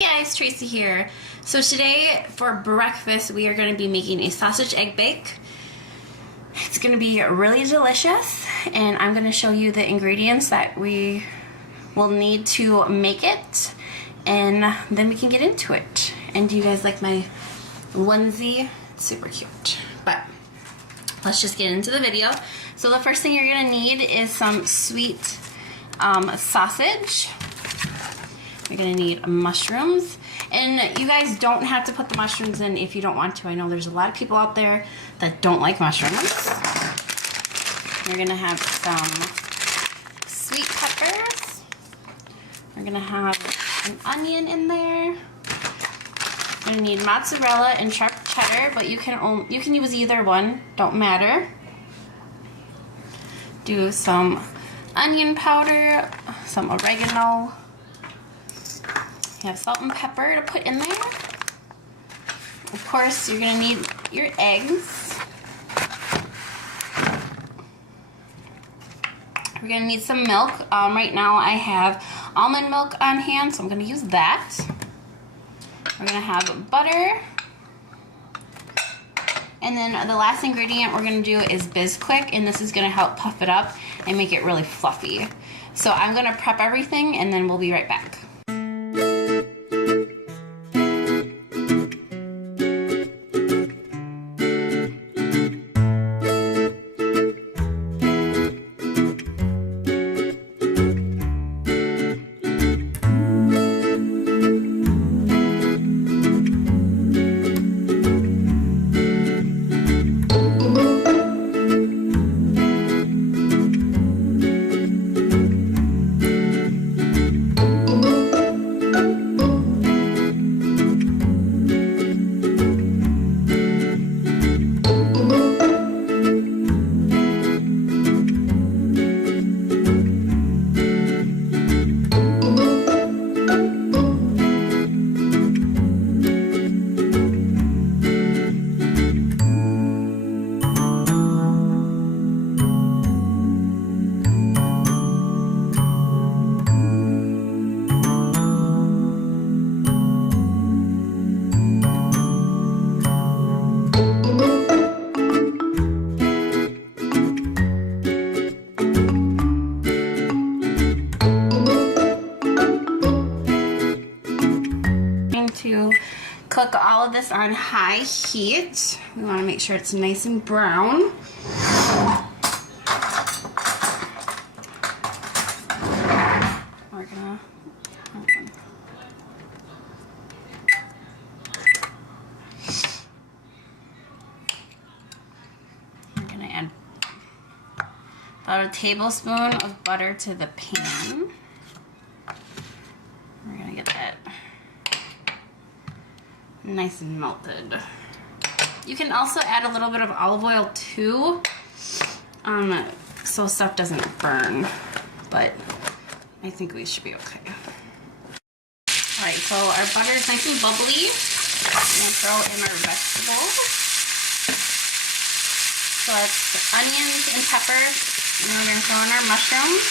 Hey guys, Tracy here. So today for breakfast we are going to be making a sausage egg bake. It's going to be really delicious and I'm going to show you the ingredients that we will need to make it and then we can get into it. And do you guys like my onesie? It's super cute. But let's just get into the video. So the first thing you're going to need is some sweet sausage. You're gonna need mushrooms, and you guys don't have to put the mushrooms in if you don't want to. I know there's a lot of people out there that don't like mushrooms. You're gonna have some sweet peppers. We're gonna have an onion in there. You're gonna need mozzarella and sharp cheddar, but you can use either one, don't matter. Do some onion powder, some oregeno. You have salt and pepper to put in there. Of course, you're gonna need your eggs. We're gonna need some milk. Right now I have almond milk on hand, so I'm gonna use that. We're gonna have butter. And then the last ingredient we're gonna do is bisquik, and this is gonna help puff it up and make it really fluffy. So I'm gonna prep everything and then we'll be right back. To cook all of this on high heat. We want to make sure it's nice and brown. We're gonna add about a tablespoon of butter to the pan. We're gonna get that nice and melted. You can also add a little bit of olive oil too, so stuff doesn't burn, but I think we should be okay. Alright, so our butter is nice and bubbly. I'm going to throw in our vegetables. So that's onions and peppers, and we're going to throw in our mushrooms.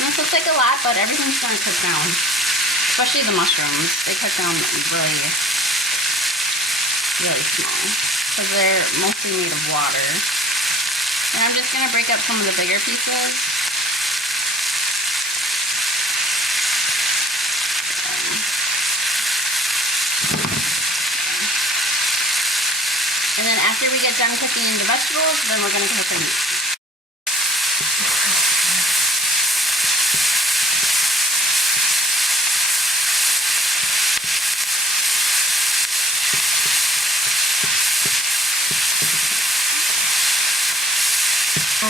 And this looks like a lot, but everything's going to cook down. Especially the mushrooms, they cook down really small because they're mostly made of water. And I'm just going to break up some of the bigger pieces. And then after we get done cooking the vegetables, then we're going to cook the meat.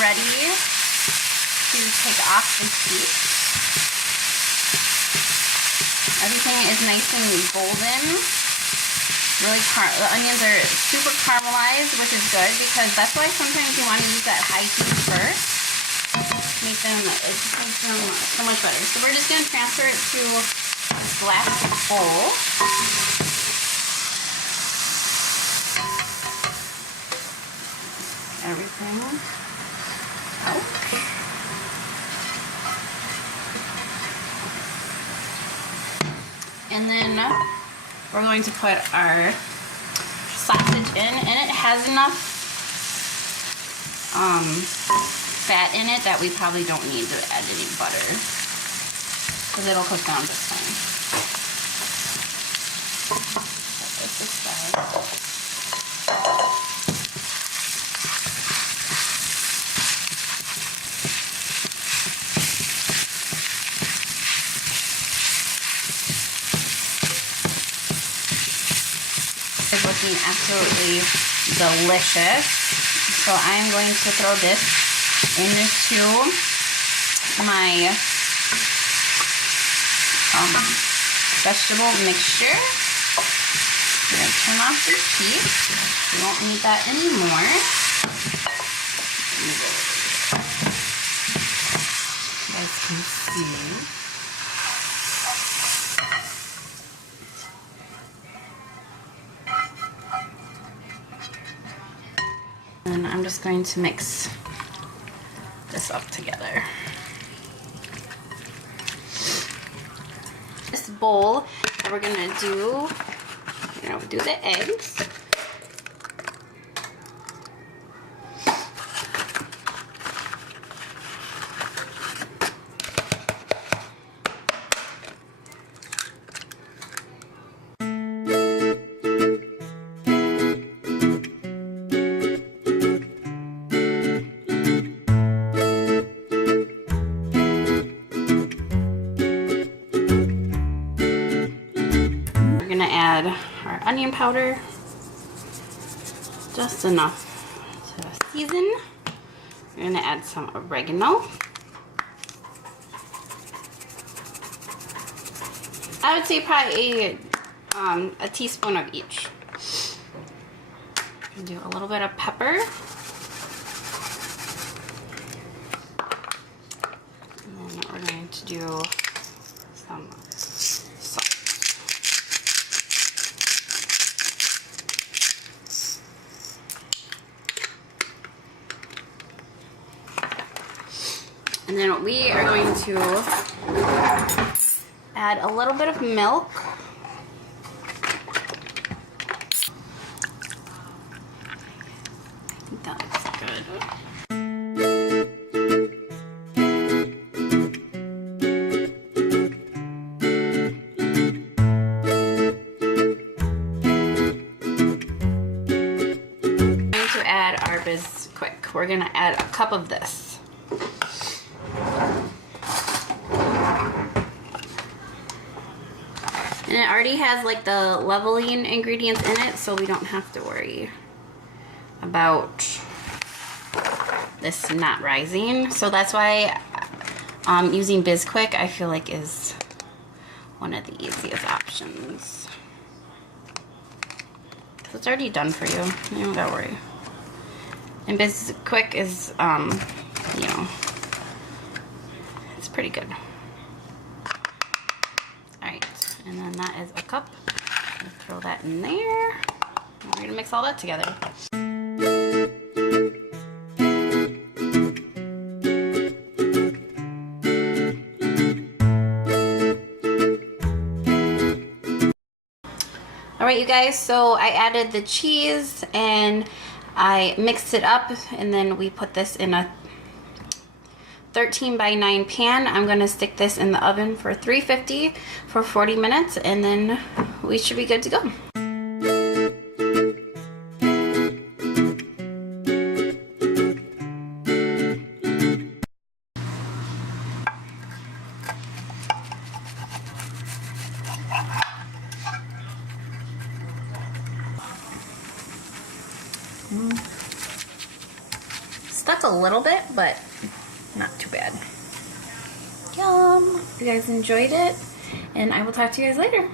Ready to take off the heat. Everything is nice and golden. Really, the onions are super caramelized, which is good because that's why sometimes you want to use that high heat first. It just makes them so much better. So we're just going to transfer it to a glass bowl. Everything. And then we're going to put our sausage in, and it has enough fat in it that we probably don't need to add any butter because it'll cook down just fine. Set this aside. It's looking absolutely delicious. So I'm going to throw this into my vegetable mixture. I'm going to turn off the heat. We won't need that anymore. You guys can see. And I'm just going to mix this up together. This bowl that we're gonna do, do the eggs. Add our onion powder, just enough to season. We're gonna add some oregeno. I would say probably a teaspoon of each. Do a little bit of pepper. And then we're going to do some salt. And then we are going to add a little bit of milk. I think that looks good. I'm going to add our bisquik. We're going to add a cup of this. And it already has like the leveling ingredients in it, so we don't have to worry about this not rising. So that's why using bisquik I feel like is one of the easiest options. Because it's already done for you. You don't gotta worry. And bisquik is, it's pretty good. And then that is a cup. We'll throw that in there. And we're gonna mix all that together. All right, you guys, so I added the cheese and I mixed it up, and then we put this in a 13 by 9 pan. I'm gonna stick this in the oven for 350 for 40 minutes, and then we should be good to go. Stuck a little bit, but not too bad. Yum! You guys enjoyed it, and I will talk to you guys later.